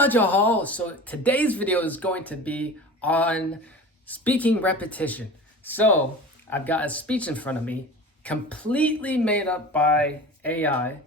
大家好. So today's video is going to be on speaking repetition. So I've got a speech in front of me, completely made up by AI,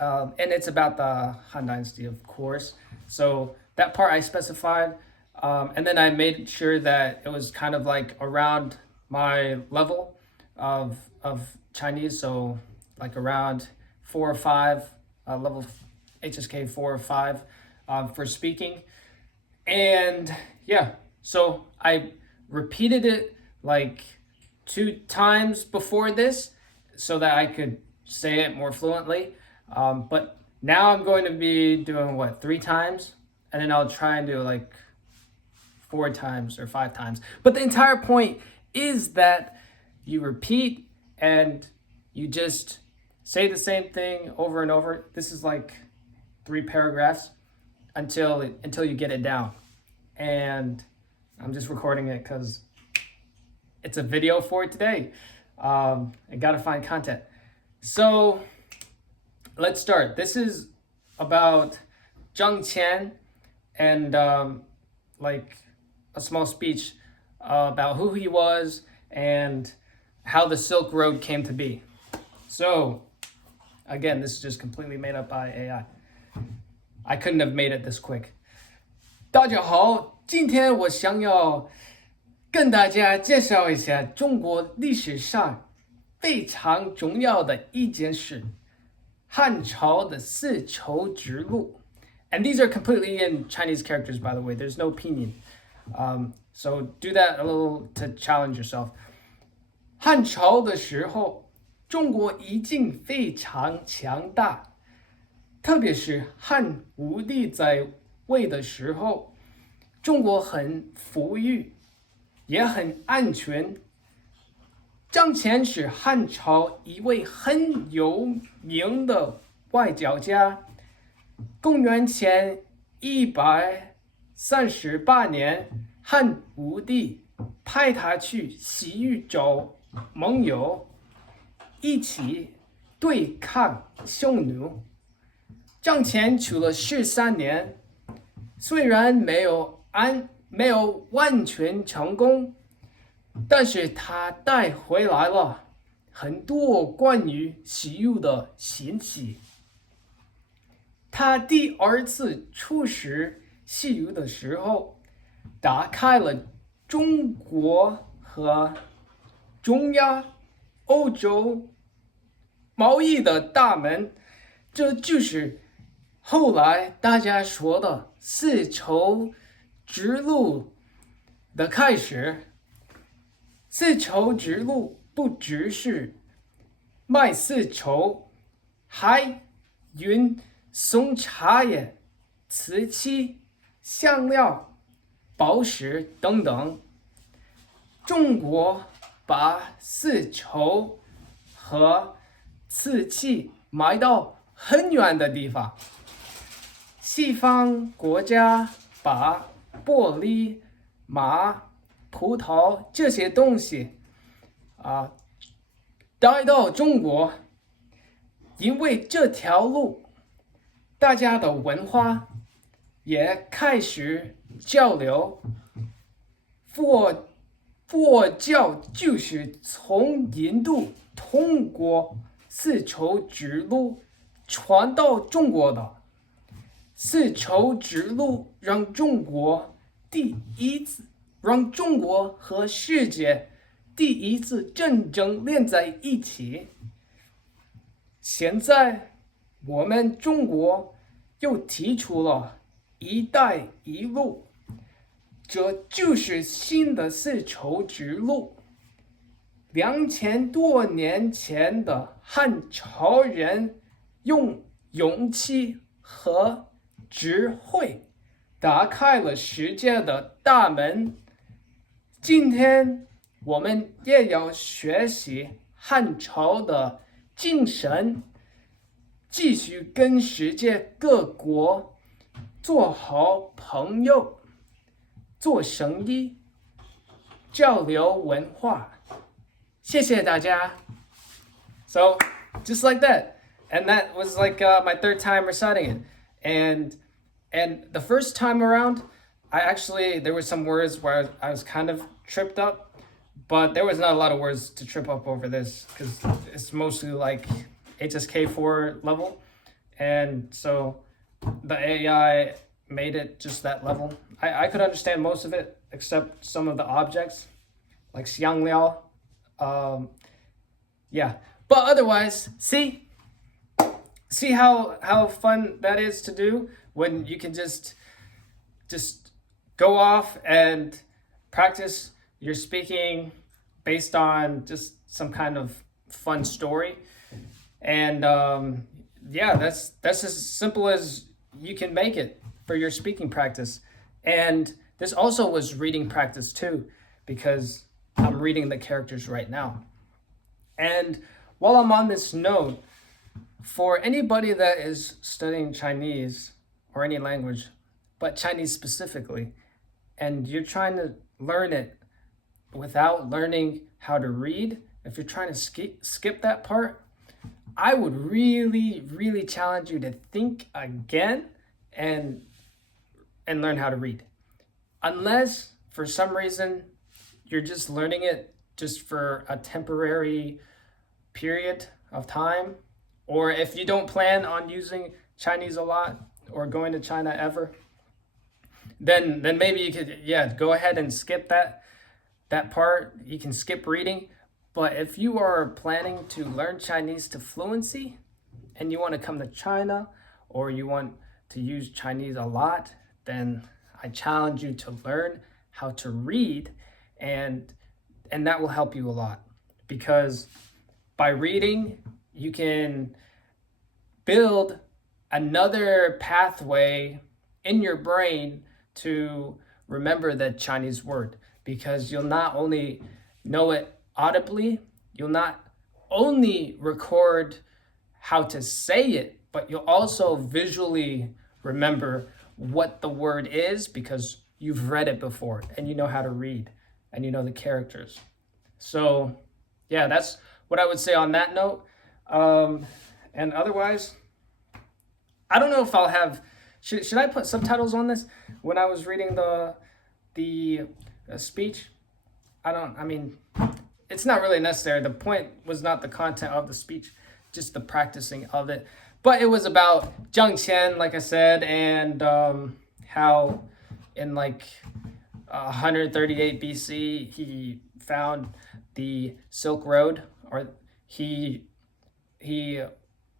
and it's about the Han Dynasty, of course. So that part I specified, and then I made sure that it was kind of like around my level of Chinese, so like around 4 or 5, level HSK 4 or 5 for speaking. And yeah, so I repeated it like 2 times before this so that I could say it more fluently. But now I'm going to be doing 3 times, and then I'll try and do like 4 times or 5 times. But the entire point is that you repeat and you just say the same thing over and over. This is like 3 paragraphs until you get it down. And I'm just recording it because it's a video for today. I gotta find content. So let's start. This is about Zhang Qian and like a small speech about who he was and how the Silk Road came to be. So again, this is just completely made up by AI. I couldn't have made it this quick. 大家好，今天我想要跟大家介绍一下中国历史上非常重要的一件事，汉朝的丝绸之路。And these are completely in Chinese characters, by the way. There's no pinyin. So do that a little to challenge yourself. 汉朝的时候，中国已经非常强大。特别是汉武帝在位的时候，中国很富裕，也很安全。张骞是汉朝一位很有名的外交家。公元前138年，汉武帝派他去西域找盟友，一起对抗匈奴。张骞去了13年，虽然没有完全成功，但是他带回来了很多关于西域的信息。他第2次出使西域的时候，打开了中国和中亚、欧洲贸易的大门，这就是后来大家说的丝绸之路的开始。丝绸之路不只是卖丝绸，还运送茶叶、瓷器、香料、宝石等等。中国把丝绸和瓷器卖到很远的地方。西方国家把玻璃、马、葡萄这些东西带到中国，因为这条路，大家的文化也开始交流。佛教就是从印度通过丝绸之路传到中国的。丝绸之路让中国和世界第一次真正连在一起。现在我们中国又提出了一带一路，这就是新的丝绸之路。2000多年前的汉朝人用勇气和智慧打开了世界的大门。今天我们也要学习汉朝的精神，继续跟世界各国做好朋友，做生意，交流文化。谢谢大家。So, just like that. And that was like my 3rd time reciting it. And And the first time around, there were some words where I was kind of tripped up, but there was not a lot of words to trip up over this because it's mostly like HSK4 level. And so the AI made it just that level. I could understand most of it except some of the objects like Xiangliao. Yeah, but otherwise, see how fun that is to do when you can just go off and practice your speaking based on just some kind of fun story. And yeah, that's as simple as you can make it for your speaking practice. And this also was reading practice too, because I'm reading the characters right now. And while I'm on this note, for anybody that is studying Chinese or any language, but Chinese specifically, and you're trying to learn it without learning how to read, if you're trying to skip that part, I would really challenge you to think again and learn how to read. Unless for some reason you're just learning it just for a temporary period of time, or if you don't plan on using Chinese a lot or going to China ever, then maybe you could go ahead and skip that part. You can skip reading. But if you are planning to learn Chinese to fluency and you want to come to China or you want to use Chinese a lot, then I challenge you to learn how to read, and that will help you a lot, because by reading you can build another pathway in your brain to remember that Chinese word, because you'll not only know it audibly, you'll not only record how to say it, but you'll also visually remember what the word is because you've read it before and you know how to read and you know the characters. So yeah, that's what I would say on that note. And otherwise, I don't know if I'll have, should I put subtitles on this? When I was reading the speech, I mean, it's not really necessary. The point was not the content of the speech, just the practicing of it. But it was about Zhang Qian, like I said, and how in like 138 BC, he found the Silk Road, or he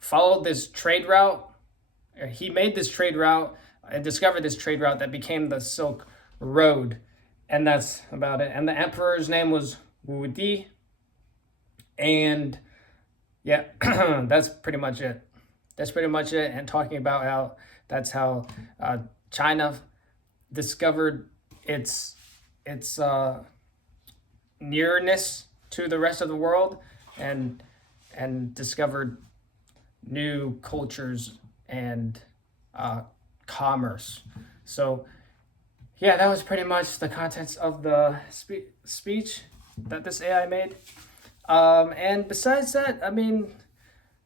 followed this trade route. He made this trade route and discovered this trade route that became the Silk Road. And that's about it. And the emperor's name was Wu Di. And yeah, that's pretty much it. That's pretty much it. And talking about how that's how China discovered its nearness to the rest of the world, and discovered new cultures and commerce. So yeah, that was pretty much the contents of the speech that this AI made. And besides that, I mean,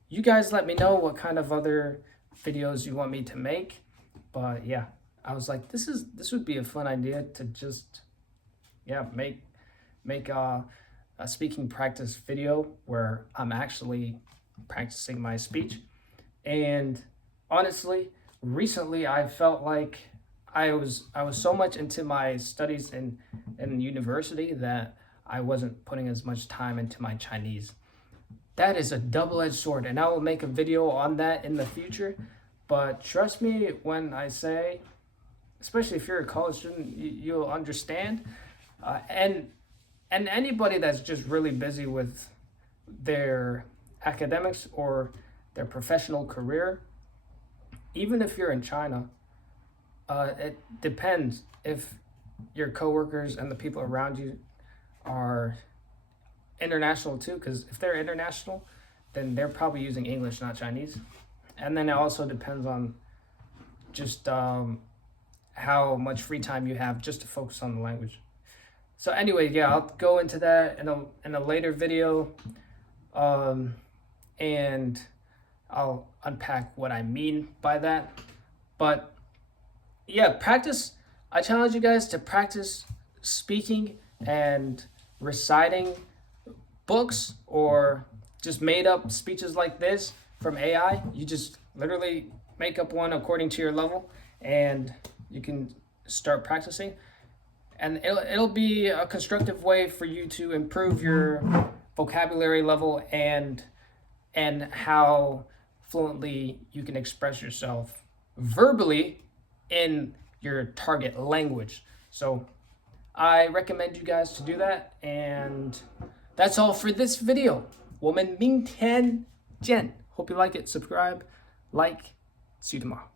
you guys let me know what kind of other videos you want me to make. But yeah, I was like, this would be a fun idea to just make a speaking practice video where I'm actually practicing my speech. And honestly, recently I felt like I was so much into my studies in university that I wasn't putting as much time into my Chinese. That is a double-edged sword, and I will make a video on that in the future. But trust me when I say, especially if you're a college student, you'll understand. And anybody that's just really busy with their academics or their professional career, even if you're in China, it depends if your coworkers and the people around you are international too, because if they're international, then they're probably using English, not Chinese. And then it also depends on just how much free time you have just to focus on the language. So anyway, yeah, I'll go into that in a later video, and I'll unpack what I mean by that. But yeah, practice. I challenge you guys to practice speaking and reciting books or just made up speeches like this from AI. You just literally make up one according to your level and you can start practicing. And it'll be a constructive way for you to improve your vocabulary level and how fluently you can express yourself verbally in your target language. So I recommend you guys to do that. And that's all for this video. 我们明天见. Hope you like it. Subscribe, like. See you tomorrow.